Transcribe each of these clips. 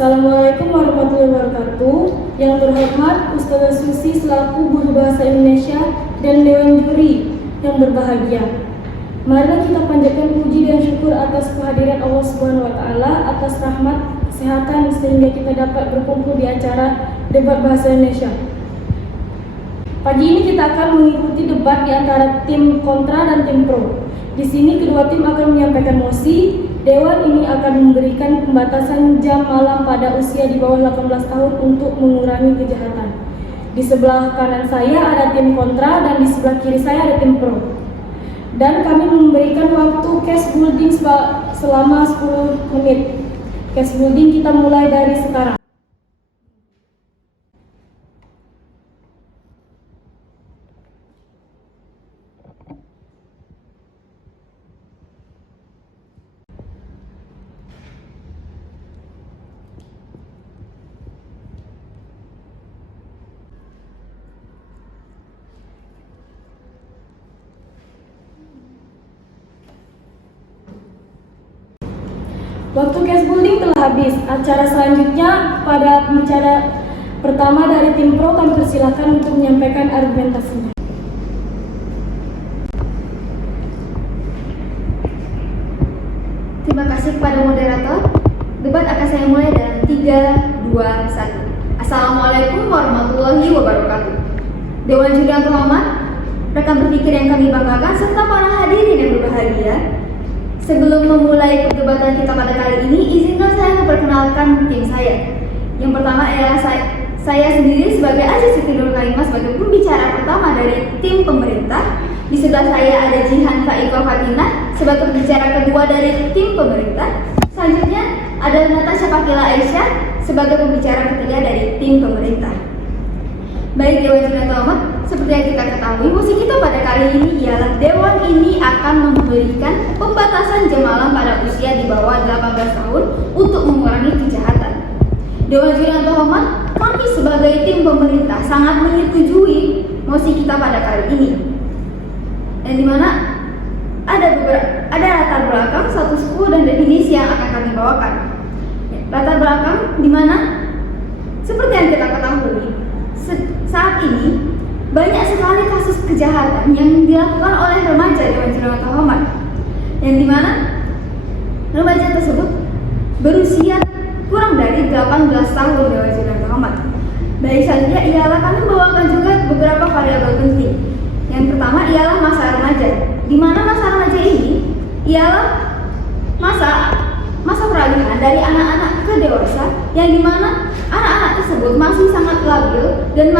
Assalamualaikum warahmatullahi wabarakatuh. Yang terhormat Ustazah Susi selaku Guru Bahasa Indonesia dan Dewan Juri yang berbahagia. Marilah kita panjatkan puji dan syukur atas kehadiran Allah Subhanahu wa taala, atas rahmat kesehatan sehingga kita dapat berkumpul di acara debat bahasa Indonesia. Pagi ini kita akan mengikuti debat di antara tim kontra dan tim pro. Di sini kedua tim akan menyampaikan mosi. Dewan ini akan memberikan pembatasan jam malam pada usia di bawah 18 tahun untuk mengurangi kejahatan. Di sebelah kanan saya ada tim kontra dan di sebelah kiri saya ada tim pro. Dan kami memberikan waktu case building selama 10 menit. Case building kita mulai dari sekarang. Waktu case building telah habis. Acara selanjutnya pada pembicara pertama dari tim pro, kami persilakan untuk menyampaikan argumentasinya. Terima kasih kepada moderator. Debat akan saya mulai dalam 3, 2, 1. Assalamualaikum warahmatullahi wabarakatuh. Dewan Juri yang terhormat, rekan berpikir yang kami banggakan, serta para hadirin yang berbahagia. Sebelum memulai perdebatan kita pada kali ini, izinkan saya memperkenalkan tim saya. Yang pertama adalah saya sendiri sebagai Aziz Siti Nurul Karimah sebagai pembicara pertama dari tim pemerintah. Di sebelah saya ada Jihan Faiko Fatinah sebagai pembicara kedua dari tim pemerintah. Selanjutnya ada Natasha Fakila Aisyah sebagai pembicara ketiga dari tim pemerintah. Baik Dewan Juri yang terhormat, seperti yang kita ketahui, mosi kita pada kali ini ialah Dewan ini akan memberikan pembatasan jam malam pada usia di bawah 18 tahun untuk mengurangi kejahatan. Dewan Juri yang terhormat, kami sebagai tim pemerintah sangat menyetujui mosi kita pada kali ini. Dan dimana ada latar belakang, status quo dan definisi yang akan kami bawakan. Latar belakang dimana seperti yang kita ketahui, saat ini banyak sekali kasus kejahatan yang dilakukan oleh remaja Dewan Juri yang terhormat, yang dimana remaja tersebut berusia kurang dari 18 tahun Dewan Juri yang terhormat. Baik, selanjutnya ialah kami membawakan juga beberapa variabel penting. Yang pertama ialah masa remaja, di mana masa remaja ini ialah masa peralihan dari anak-anak ke dewasa, yang dimana anak-anak tersebut masih sangat labil dan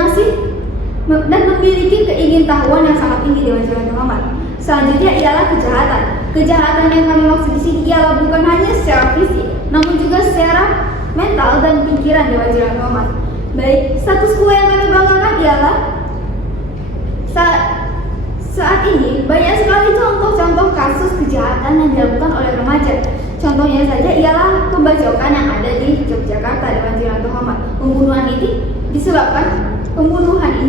memiliki keingintahuan yang sangat tinggi Dewan Juri yang terhormat. Selanjutnya ialah kejahatan. Kejahatan yang kami maksud di sini ialah bukan hanya secara fisik, namun juga secara mental dan pikiran Dewan Juri yang terhormat. Baik, status quo yang kami banggakan ialah saat ini banyak sekali contoh-contoh kasus kejahatan yang dilakukan oleh remaja. Contohnya saja ialah pembacokan yang ada di Yogyakarta Dewan Juri yang terhormat. Pembunuhan ini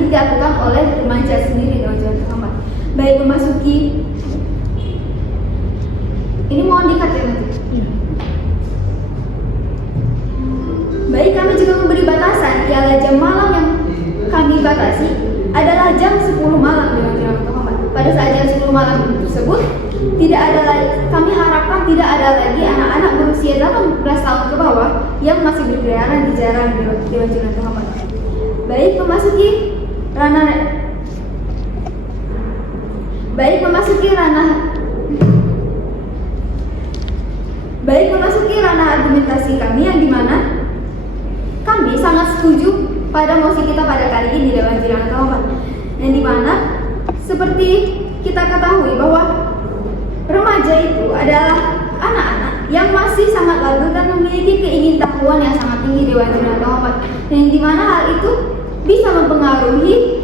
dilakukan oleh remaja sendiri Dewan Juri yang terhormat. Baik, memasuki ini mohon dikat ya nanti. Baik, kami juga memberi batasan ialah jam malam yang kami batasi adalah jam 10 malam Dewan Juri yang terhormat. Pada saat jam 10 malam tersebut kami harapkan tidak ada lagi anak-anak berusia 18 tahun ke bawah yang masih berkeliaran di jalan Dewan Juri yang terhormat. Baik, memasuki ranah argumentasi kami, yang dimana kami sangat setuju pada mosi kita pada kali ini Dewan Juri yang terhormat, yang dimana seperti kita ketahui bahwa remaja itu adalah anak-anak yang masih sangat labil dan memiliki keingintahuan yang sangat tinggi Dewan Juri yang terhormat, yang dimana hal itu bisa mempengaruhi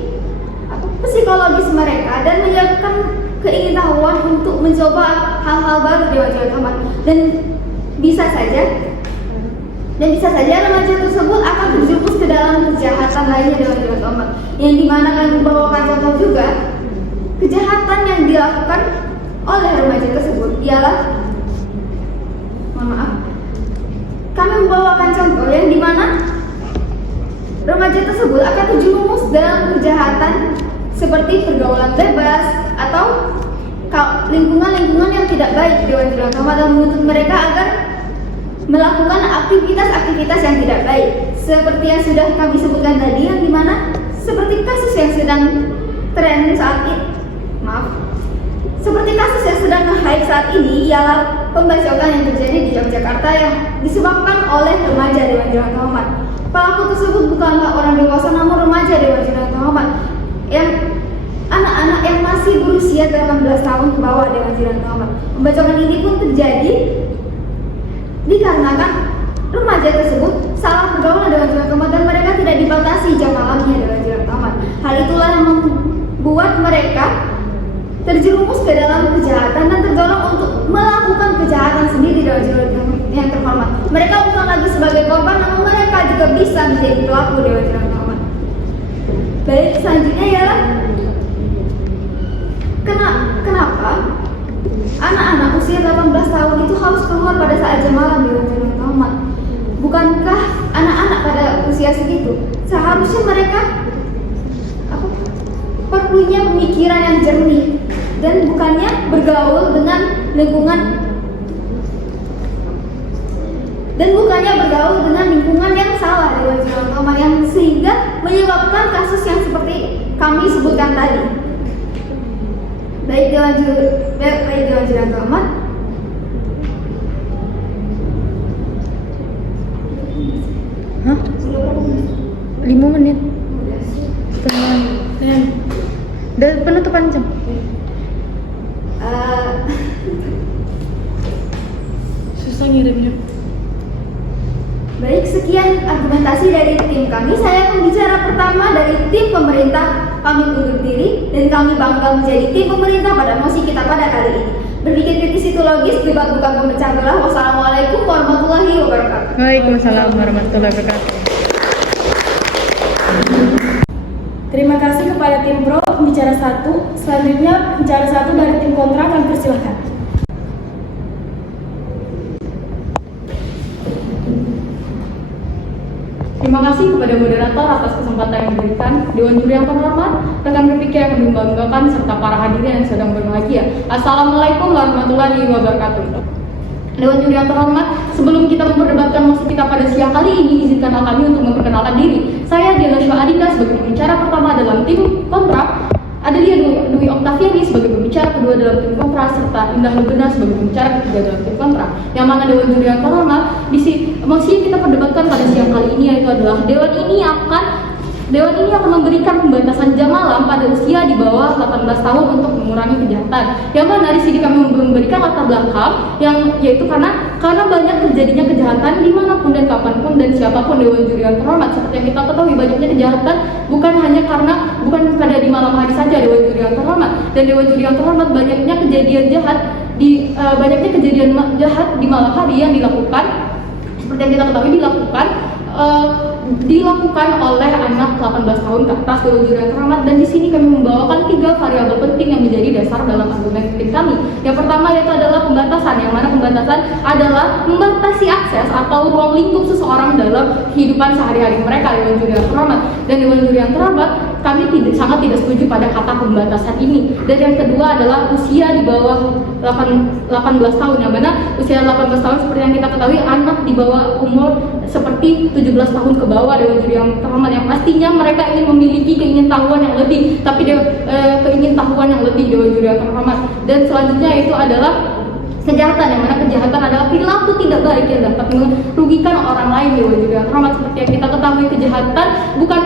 psikologis mereka dan menyebabkan keingintahuan untuk mencoba hal-hal baru Dewan Juri yang terhormat, dan bisa saja remaja tersebut akan terjerumus ke dalam kejahatan lainnya Dewan Juri yang terhormat, yang dimana kami membawakan contoh juga kejahatan yang dilakukan oleh remaja tersebut ialah, kami membawakan contoh contoh yang dimana remaja tersebut akan terjerumus dalam kejahatan seperti pergaulan bebas atau lingkungan-lingkungan yang tidak baik. Dewan Juri Rahmat menuntut mereka agar melakukan aktivitas-aktivitas yang tidak baik seperti yang sudah kami sebutkan tadi, yang dimana seperti kasus yang sedang tren saat ini, seperti kasus yang sedang nge-hype saat ini ialah pembacokan yang terjadi di Yogyakarta yang disebabkan oleh remaja Dewan Juri Rahmat. Pelaku tersebut bukanlah orang dewasa namun remaja Dewan Juri Rahmat, yang anak-anak yang masih berusia 18 tahun ke bawah Dewan Juri Rahmat. Pembacokan ini pun terjadi dikarenakan remaja tersebut salah pergaulan Dewan Juri Rahmat dan mereka tidak dibatasi jam malamnya Dewan Juri Rahmat. Hal itulah yang membuat mereka terjerumus ke dalam kejahatan dan terdorong untuk melakukan kejahatan sendiri Dewan Juri yang terhormat. Mereka bukan lagi sebagai korban, namun mereka juga bisa menjadi pelaku Dewan Juri terhormat. Baik, selanjutnya ialah kenapa anak-anak usia 18 tahun itu harus keluar pada saat jam malam Dewan Juri terhormat? Bukankah anak-anak pada usia segitu seharusnya mereka perlunya pemikiran yang jernih dan bukannya bergaul dengan lingkungan yang salah Dewan Juri Rahmat, yang sehingga menyebabkan kasus yang seperti kami sebutkan tadi. Baik Dewan Juri Rahmat, Hah? 5 menit. Dan penutupan jam. Susah ngirimnya. Baik, sekian argumentasi dari tim kami. Saya pembicara pertama dari tim pemerintah. Kami undur diri dan kami bangga menjadi tim pemerintah pada mosi kita pada kali ini. Berpikir kritis itu logis, debat bukan pemecah belah. Wassalamualaikum warahmatullahi wabarakatuh. Waalaikumsalam warahmatullahi wabarakatuh. Terima kasih kepada tim pro pembicara 1. Selanjutnya pembicara 1 dari tim kontra kami persilahkan. Terima kasih kepada moderator atas kesempatan yang diberikan. Dewan Juri yang terhormat, rekan berpikir yang membanggakan serta para hadirin yang sedang berbahagia. Assalamualaikum warahmatullahi wabarakatuh. Dewan Juri yang terhormat, sebelum kita memperdebatkan mosi kita pada siang kali ini, izinkanlah kami untuk memperkenalkan diri. Saya Diana Syuha Adinda sebagai pembicara pertama dalam tim kontra, Adelia Dwi Oktaviani sebagai pembicara kedua dalam tim kontra, serta Indah Lugena sebagai pembicara ketiga dalam tim kontra. Yang mana Dewan Juri yang terhormat, mosi yang kita perdebatkan pada siang kali ini yaitu adalah Dewan ini akan memberikan pembatasan jam malam pada usia di bawah 18 tahun untuk mengurangi kejahatan. Yang mana di sini kami memberikan latar belakang yaitu karena banyak terjadinya kejahatan dimanapun dan kapanpun dan siapapun Dewan Juri yang terhormat. Seperti yang kita ketahui, banyaknya kejahatan bukan pada di malam hari saja Dewan Juri yang terhormat. Dan Dewan Juri yang terhormat, banyaknya kejadian jahat di malam hari yang dilakukan, seperti yang kita ketahui dilakukan oleh anak 18 tahun ke atas Dewan Juri yang terhormat. Dan di sini kami membawakan 3 variabel penting yang menjadi dasar dalam argumen tim kami. Yang pertama yaitu adalah pembatasan, yang mana pembatasan adalah membatasi akses atau ruang lingkup seseorang dalam kehidupan sehari-hari mereka Dewan Juri yang terhormat. Dan Dewan Juri yang terhormat, kami sangat tidak setuju pada kata pembatasan ini. Dan yang kedua adalah usia di bawah 18 tahun, yang mana usia 18 tahun seperti yang kita ketahui, anak di bawah umur seperti 17 tahun ke bawah Dewan Juri yang terhormat, yang pastinya mereka ingin memiliki keingintahuan yang lebih, keingintahuan yang lebih Dewan Juri yang terhormat. Dan selanjutnya itu adalah kejahatan, yang mana kejahatan adalah perilaku tidak baik yang dapat merugikan orang lain Dewan Juri yang terhormat. Seperti yang kita ketahui, kejahatan bukan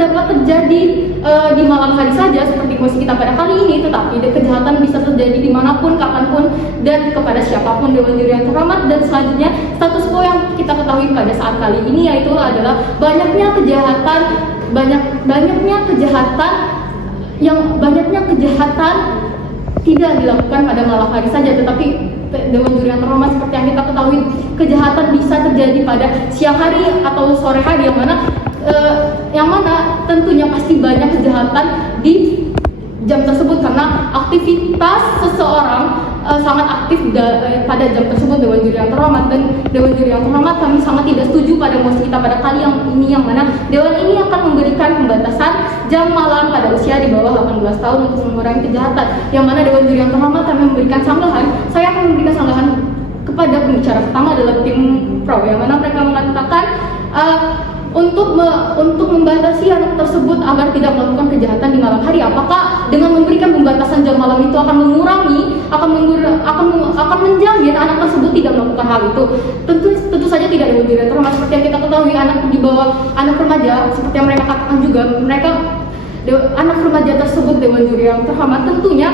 dapat terjadi di malam hari saja seperti mosi kita pada kali ini, tetapi kejahatan bisa terjadi dimanapun, kapanpun, dan kepada siapapun Dewan Juri yang terhormat. Dan selanjutnya status quo yang kita ketahui pada saat kali ini yaitu adalah banyaknya kejahatan tidak dilakukan pada malam hari saja, tetapi Dewan Juri yang terhormat, seperti yang kita ketahui, kejahatan bisa terjadi pada siang hari atau sore hari, yang mana tentunya pasti banyak kejahatan di jam tersebut karena aktivitas seseorang sangat aktif pada jam tersebut Dewan Juri yang terhormat. Dan Dewan Juri yang terhormat, kami sangat tidak setuju pada mosi kita pada kali yang mana Dewan ini akan memberikan pembatasan jam malam pada usia di bawah 18 tahun untuk mengurangi kejahatan, yang mana Dewan Juri yang terhormat kami memberikan sanggahan. Saya akan memberikan sanggahan kepada pembicara pertama adalah tim pro, yang mana mereka mengatakan untuk membatasi anak tersebut agar tidak melakukan kejahatan di malam hari. Apakah dengan memberikan pembatasan jam malam itu akan mengurangi, akan menjamin anak tersebut tidak melakukan hal itu? Tentu saja tidak, Dewan Juri yang terhormat. Seperti yang kita ketahui, anak di bawah anak remaja, seperti yang mereka katakan juga, anak remaja tersebut, Dewan Juri yang terhormat, tentunya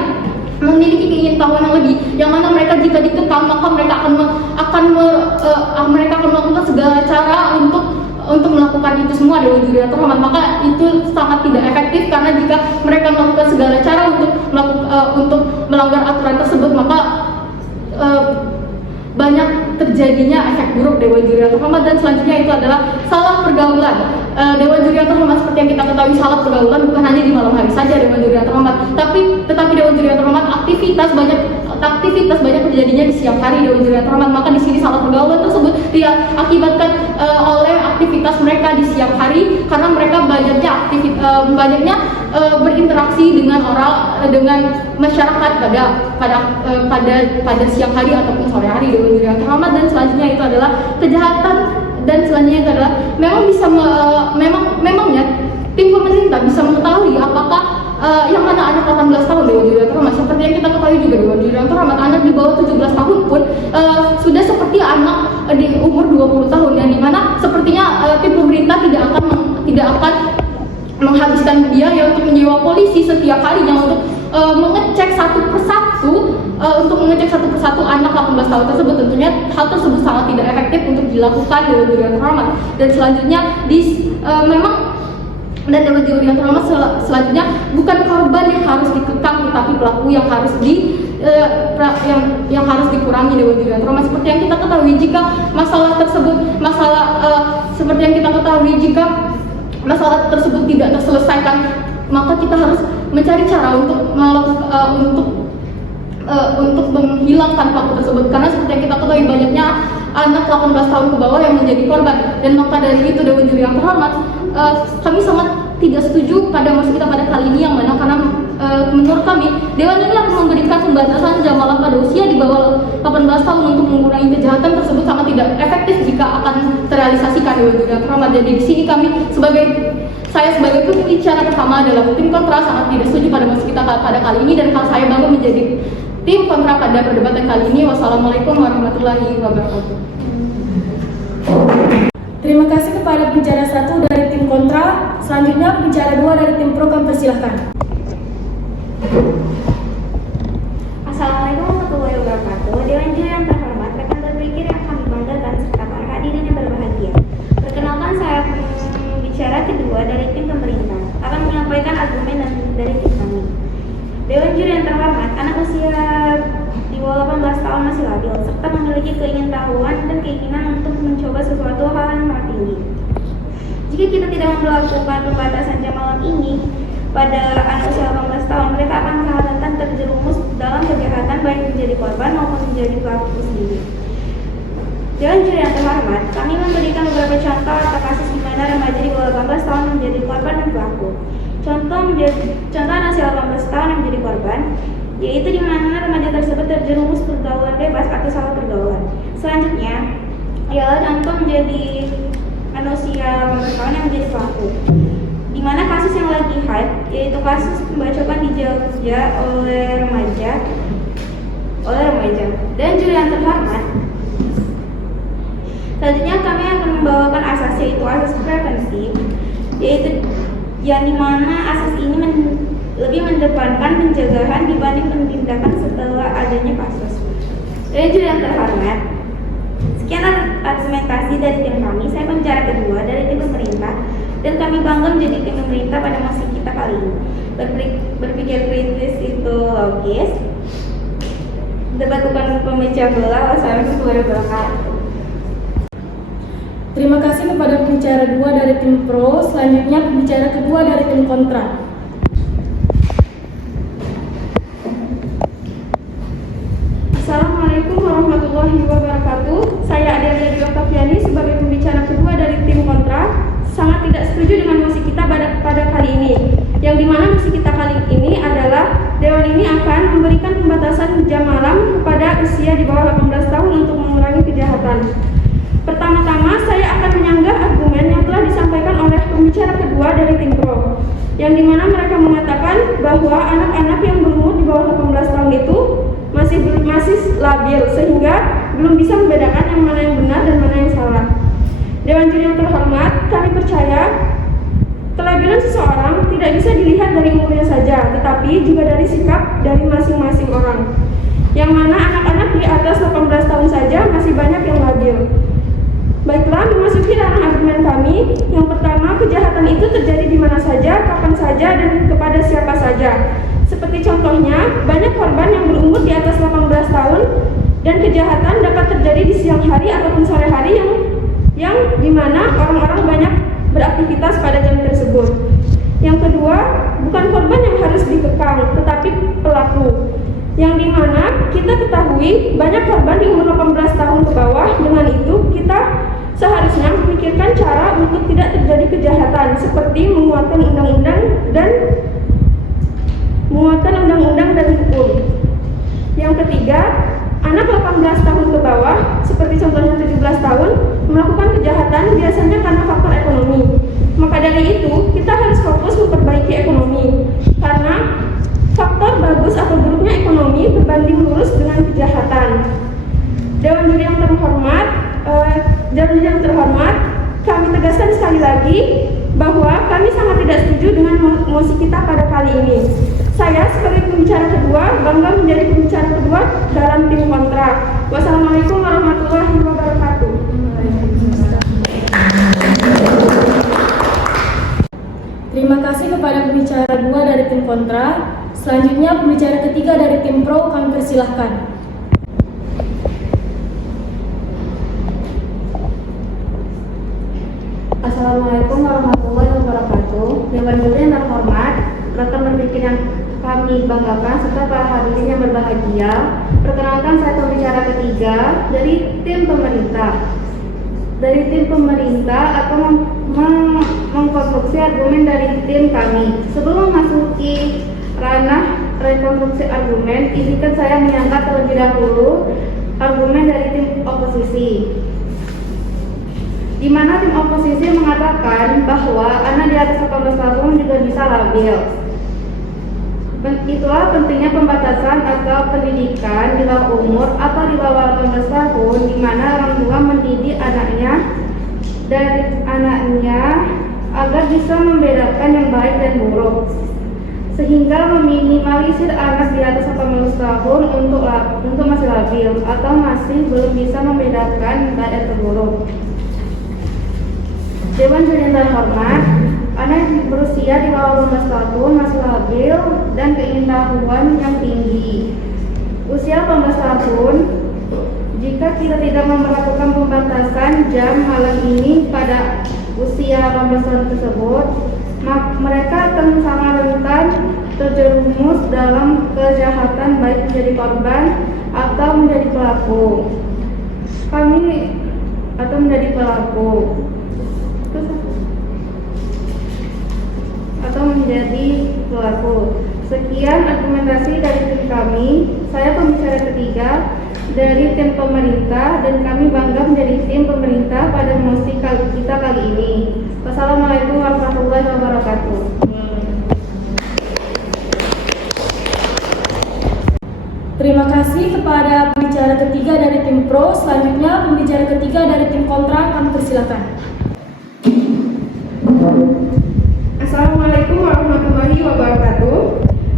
memiliki keingintahuan yang lebih, yang mana mereka jika dikekang maka mereka akan melakukan segala cara untuk melakukan itu semua, Dewan Juri yang terhormat. Maka itu sangat tidak efektif, karena jika mereka melakukan segala cara untuk melanggar aturan tersebut, maka banyak terjadinya efek buruk, Dewan Juri yang terhormat. Dan selanjutnya itu adalah salah pergaulan. Dewan Juri yang terhormat, seperti yang kita ketahui, salah pergaulan bukan hanya di malam hari saja, Dewan Juri yang terhormat, tetapi Dewan Juri yang terhormat, aktivitas banyak terjadinya di siang hari, Dewan Juri yang terhormat. Maka di sini salah pergaulan tersebut diakibatkan oleh aktivitas mereka di siang hari, karena mereka banyaknya berinteraksi dengan masyarakat pada siang hari ataupun sore hari, Dewan Juri yang terhormat. Dan selanjutnya itu adalah kejahatan, dan selanjutnya itu adalah memangnya tim pemerintah bisa mengetahui apakah yang mana anak 18 tahun, Dewan Juri yang terhormat. Seperti yang kita ketahui juga, Dewan Juri yang terhormat, anak di bawah 17 tahun pun sudah seperti anak di umur 20 tahun, yang dimana sepertinya tim pemerintah tidak akan menghabiskan biaya untuk menyewa polisi setiap harinya untuk mengecek satu persatu anak 18 tahun tersebut. Tentunya hal tersebut sangat tidak efektif untuk dilakukan, Dewan Juri yang terhormat. Dan selanjutnya Dewan Juri yang terhormat, selanjutnya bukan korban yang harus dikekang, tetapi pelaku yang harus dikurangi, Dewan Juri yang terhormat. Seperti yang kita ketahui, jika masalah tersebut tidak terselesaikan, maka kita harus mencari cara untuk menghilangkan pelaku tersebut. Karena seperti yang kita ketahui, banyaknya anak 18 tahun ke bawah yang menjadi korban. Dan maka dari itu, Dewan Juri yang terhormat, kami sangat tidak setuju pada mosi kita pada kali ini, yang mana karena menurut kami Dewan ini akan memberikan pembatasan jam malam pada usia di bawah 18 tahun untuk mengurangi kejahatan tersebut sangat tidak efektif jika akan terrealisasikan, Dewan Juri yang terhormat. Jadi di sini saya sebagai pembicara pertama adalah tim kontra sangat tidak setuju pada mosi kita pada kali ini, dan kalau saya bangga menjadi tim kontra pada perdebatan kali ini. Wassalamualaikum warahmatullahi wabarakatuh. Terima kasih kepada pembicara 1 dari tim kontra. Selanjutnya pembicara 2 dari tim pro, kami persilahkan. Assalamualaikum warahmatullahi wabarakatuh. Dewan Juri yang terhormat, rekan berpikir yang kami banggakan, serta para hadirin yang berbahagia. Perkenalkan, saya pembicara kedua dari tim pemerintah, akan menyampaikan argumen dari tim kami. Dewan Juri yang terhormat, anak usia di bawah 18 tahun masih labil, serta memiliki keingintahuan dan keinginan untuk mencoba sesuatu hal yang sangat tinggi. Jika kita tidak melakukan pembatasan jam malam ini pada anak usia 18 tahun, mereka akan rentan terjerumus dalam kejahatan, baik menjadi korban maupun menjadi pelaku sendiri. Dewan Juri yang terhormat, kami memberikan beberapa contoh atau kasus di mana remaja di bawah 18 tahun menjadi korban dan pelaku. Contoh anak usia 18 tahun yang menjadi korban, yaitu di mana remaja tersebut terjerumus pergaulan bebas atau salah pergaulan. Selanjutnya ialah contoh menjadi anak usia 18 tahun yang menjadi pelaku, di mana kasus yang lagi hype yaitu kasus pembacokan di Jogja oleh remaja. Dan Juri yang terhormat, selanjutnya kami akan membawakan asas, yaitu asas preventif, yaitu yang dimana asas ini lebih mendepankan pencegahan dibanding penindakan setelah adanya kasus. Dan Juri yang terhormat, sekian argumentasi dari tim kami. Saya pembicara kedua dari tim pemerintah, dan kami bangga menjadi tim pemerintah pada mosi kita kali ini. Berpikir kritis itu logis, debat bukan pemecah belah. Wassalamualaikum warahmatullahi wabarakatuh. Terima kasih kepada pembicara 2 dari tim pro. Selanjutnya pembicara kedua dari tim kontra. warahmatullahi wabarakatuh. Saya Adia Dwi Oktaviani sebagai pembicara kedua dari tim kontra sangat tidak setuju dengan mosi kita pada kali ini. Yang dimana mosi kita kali ini adalah Dewan ini akan memberikan pembatasan jam malam kepada usia di bawah 18 tahun untuk mengurangi kejahatan. Pertama-tama saya akan menyanggah argumen yang telah disampaikan oleh pembicara kedua dari tim pro, yang dimana mereka mengatakan bahwa anak-anak yang berumur di bawah 18 tahun itu masih labil sehingga belum bisa membedakan yang mana yang benar dan mana yang salah. Dewan juri yang terhormat, kami percaya kelabilan seseorang tidak bisa dilihat dari umurnya saja, tetapi juga dari sikap dari masing-masing orang. Yang mana anak-anak di atas 18 tahun saja masih banyak yang labil. Baiklah, memasuki ranah argumen kami. Yang pertama, kejahatan itu terjadi di mana saja, kapan saja, dan kepada siapa saja. Seperti contohnya, banyak korban yang berumur di atas 18 tahun dan kejahatan dapat terjadi di siang hari ataupun sore hari yang dimana orang-orang banyak beraktivitas pada jam tersebut. Yang kedua, bukan korban yang harus dikekang, tetapi pelaku. Yang dimana kita ketahui banyak korban di umur 18 tahun ke bawah. Dengan itu kita seharusnya memikirkan cara untuk tidak terjadi kejahatan seperti menguatkan undang-undang dan hukum. Yang ketiga, anak 18 tahun ke bawah seperti contohnya 17 tahun melakukan kejahatan biasanya karena faktor ekonomi. Maka dari itu kita harus fokus memperbaiki ekonomi, karena faktor bagus atau buruknya ekonomi berbanding lurus dengan kejahatan. Dewan juri yang terhormat, kami tegaskan sekali lagi bahwa kami sangat tidak setuju dengan mosi kita pada kali ini. Saya sebagai pembicara kedua bangga menjadi pembicara kedua dalam tim kontra. Wassalamualaikum warahmatullahi wabarakatuh. Terima kasih kepada pembicara kedua dari tim kontra. Selanjutnya pembicara ketiga dari tim pro kami persilahkan. Assalamualaikum warahmatullahi wabarakatuh. Dewan juri yang terhormat, rekan berpikir yang kami banggakan serta para hadirin yang berbahagia. Perkenalkan, saya pembicara ketiga dari tim pemerintah. Dari tim pemerintah akan mengkonstruksi argumen dari tim kami. Sebelum memasuki ranah rekonstruksi argumen, izinkan saya menyangka terlebih dahulu argumen dari tim oposisi, di mana tim oposisi mengatakan bahwa anak di atas 18 tahun juga bisa labil. Itulah pentingnya pembatasan atau pendidikan di bawah umur atau di bawah 18 tahun, di mana orang tua mendidik anaknya agar bisa membedakan yang baik dan buruk, sehingga meminimalisir anak di atas 18 tahun untuk masih labil atau masih belum bisa membedakan baik atau buruk. Dewan juri yang terhormat, anak berusia di bawah 18 tahun masih labil dan keingin-tahuan yang tinggi. Usia 18 tahun, jika kita tidak memperlakukan pembatasan jam malam ini pada usia 18 tahun tersebut, mereka akan sangat rentan terjerumus dalam kejahatan, baik menjadi korban atau menjadi pelaku. Sekian argumentasi dari tim kami. Saya pembicara ketiga dari tim pemerintah dan kami bangga menjadi tim pemerintah pada mosi kita kali ini. Wassalamualaikum warahmatullahi wabarakatuh. Terima kasih kepada pembicara ketiga dari tim pro. Selanjutnya pembicara ketiga dari tim kontra kami persilakan. Assalamualaikum warahmatullahi wabarakatuh.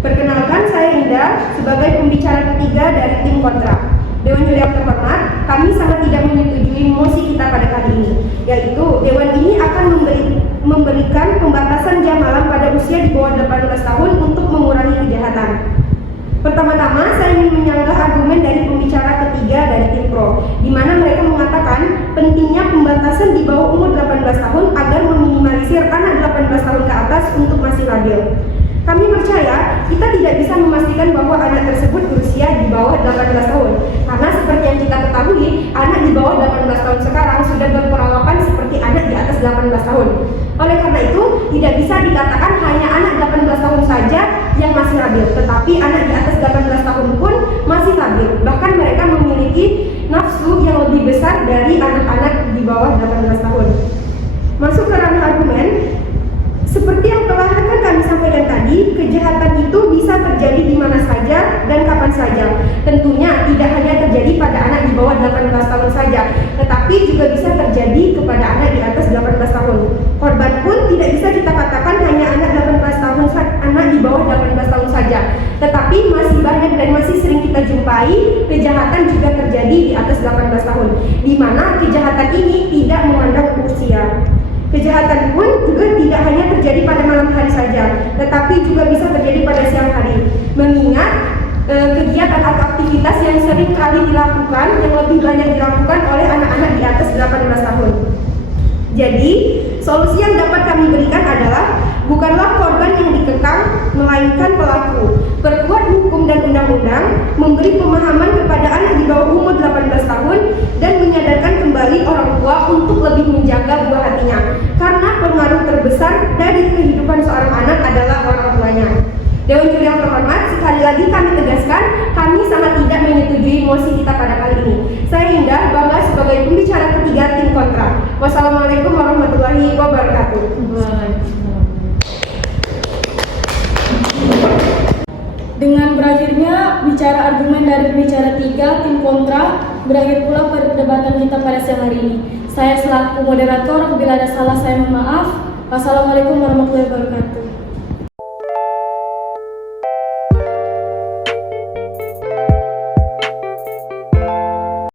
Perkenalkan, saya Indah sebagai pembicara ketiga dari tim kontra. Dewan juri yang terhormat, kami sangat tidak menyetujui mosi kita pada kali ini, yaitu Dewan ini akan memberikan pembatasan jam malam pada usia di bawah 18 tahun untuk mengurangi kejahatan. Pertama-tama, saya ingin menyanggah argumen dari pembicara ketiga dari tim pro, di mana mereka mengatakan pentingnya pembatasan di bawah umur 18 tahun agar meminimalisir anak 18 tahun ke atas untuk masih labil. Kami percaya kita tidak bisa memastikan bahwa anak tersebut berusia di bawah 18 tahun, karena seperti yang kita ketahui, tahun. Oleh karena itu, tidak bisa dikatakan hanya anak 18 tahun saja yang masih labil, tetapi anak di atas 18 tahun pun masih labil. Bahkan mereka memiliki nafsu yang lebih besar dari anak-anak di bawah 18 tahun. Masuk ke ranah argumen, seperti yang telah rekan kami sampaikan tadi, kejahatan itu bisa terjadi di mana saja dan kapan saja. Tentunya tidak hanya terjadi pada anak di bawah 18 tahun saja, tetapi juga bisa terjadi kepada anak di atas 18 tahun. Korban pun tidak bisa kita katakan hanya anak 18 tahun, anak di bawah 18 tahun saja, tetapi masih banyak dan masih sering kita jumpai kejahatan juga terjadi di atas 18 tahun, di mana kejahatan ini tidak memandang usia. Kejahatan pun juga tidak hanya terjadi pada malam hari saja, tetapi juga bisa terjadi pada siang hari. Mengingat kegiatan atau aktivitas yang sering kali dilakukan, yang lebih banyak dilakukan oleh anak-anak di atas 18 tahun. Jadi, solusi yang dapat kami berikan adalah bukanlah korban yang dikekang, melainkan pelaku. Perkuat hukum dan undang-undang, memberi pemahaman kepada anak di bawah umur 18 tahun, dan menyadarkan kembali orang tua untuk lebih menjaga buah hatinya. Karena pengaruh terbesar dari kehidupan seorang anak adalah orang tuanya. Dewan Juri yang terhormat, sekali lagi kami tegaskan, kami sangat tidak menyetujui mosi kita pada kali ini. Saya Indah, bangga sebagai pembicara ketiga tim kontra. Wassalamualaikum warahmatullahi wabarakatuh. Dengan berakhirnya bicara argumen dari pembicara tiga tim kontra, berakhir pula perdebatan kita pada siang hari ini. Saya selaku moderator, apabila ada salah saya mohon maaf. Wassalamualaikum warahmatullahi wabarakatuh.